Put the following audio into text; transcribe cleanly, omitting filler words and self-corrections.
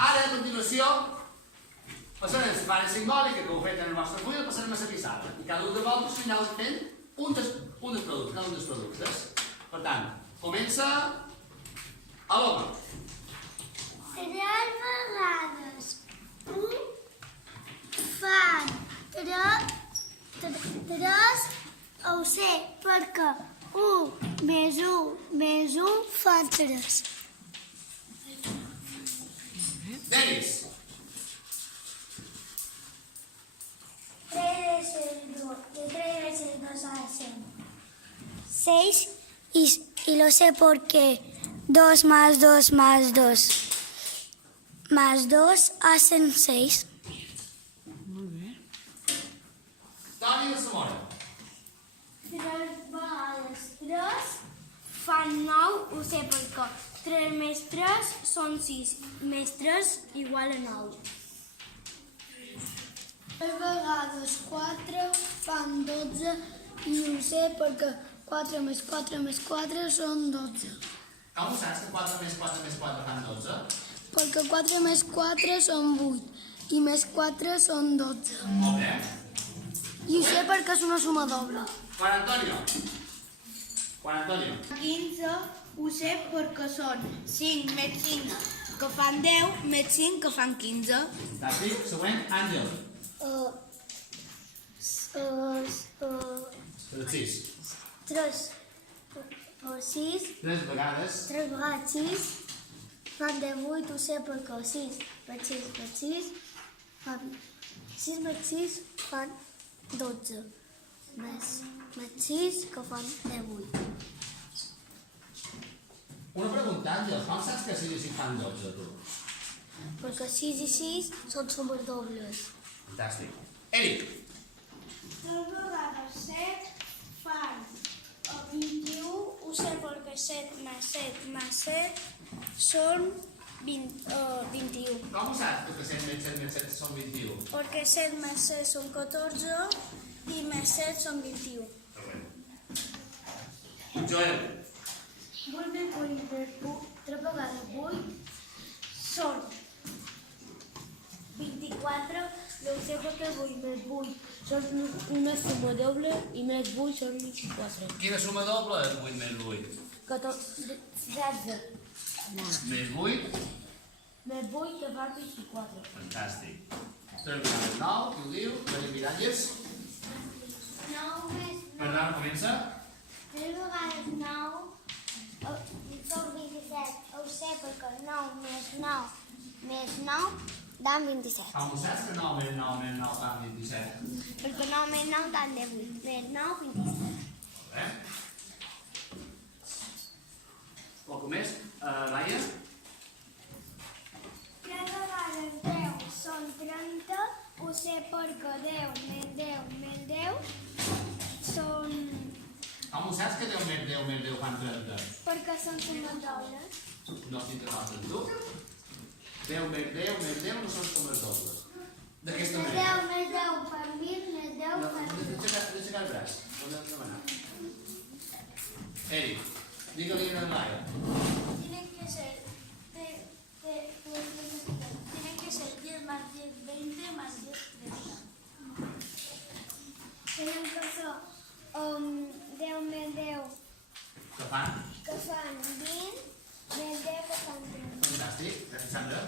Ara, a continuació, passarem la part simbòlica que heu fet en el vostre full, passarem a la pissarra. I cada un de vosaltres anireu fent un dels productes, cada un dels productes. Per tant, comença a l'home. 3 vegades 1 fan 3, ho sé, perquè 1 més 1 fan 3. Denis. 3 veces 2 hacen 6 y lo sé porque 2 más 2 más 2 más 2 hacen 6. Toni de Zamora. 3 vegades 3 fan 9, ho sé perquè 3 més 3 són 6, més 3 igual a 9. 3 vegades 4 fan 12 i ho sé perquè 4 més 4 més 4 són 12. Com ho saps que 4 més 4 més 4 fan 12? Perquè 4 més 4 són 8 i més 4 són 12. Molt bé. I ho sé perquè és una suma doble. Juan Antonio. Juan Antonio. 15 ho sé perquè són 5 més 5 que fan 10 més 5 que fan 15. Fantàstic. Següent, Àngel. 6. 3 o 6, 3 vegades. 3 vegades 6 fan 18, ho sé perquè 6 més 6 més 6 fan 6 més 6 fan 12 més 6 que fan 18. Una pregunta, Àngel. Com saps que 6 i 5 fan 12, tu? Perquè 6 i 6 són sumes dobles. Fantàstic. Eric. 3 vegades 7 fan 21, ho sé perquè 7 més 7 més 7 són 21. Com ho saps tu que 7 més 7 més 7 són 21? Perquè 7 més 7 són 14 i més 7 són 21. Joel. 8 més 8 més 3 vegades 8 són 24, ho sé perquè 8 més 8 són una suma doble i més 8 són 24. Quina suma doble és 8 més 8? 16 Més 8? més 8 que fa 24. Fantàstic. 3 vegades 9, qui ho diu? Maria Miralles. 9 més Bernat, comença. 3 vegades 9 són 27. Ho sé perquè 9 més 9 dan 27. Com ho saps que 9 més 9 més 9 fan 27? Perquè 9 més 9 dan 18. Més 9, 27. Eh? Poc més. Laia? 3 vegades 10 són 30. Ho sé perquè 10 més 10 més 10 són... Com ho saps que 10 més 10 més 10 fan 30? perquè són sumes dobles. No t'hi interrompen tu? 10 més 10 més 10 no són sumes dobles. D'aquesta Més manera. 10 més 10 fan 20, més 10 No, fan 20. deixa el braç. No l'hem demanat. Eric, digue-li a la Laia. Tienen que ser 10 más 10, 20 más 10, 30. Tienen que ser 10 més 10 Que fan? que fan 20, més 10 que fan 30. Fantàstic. Gràcies, Sandra.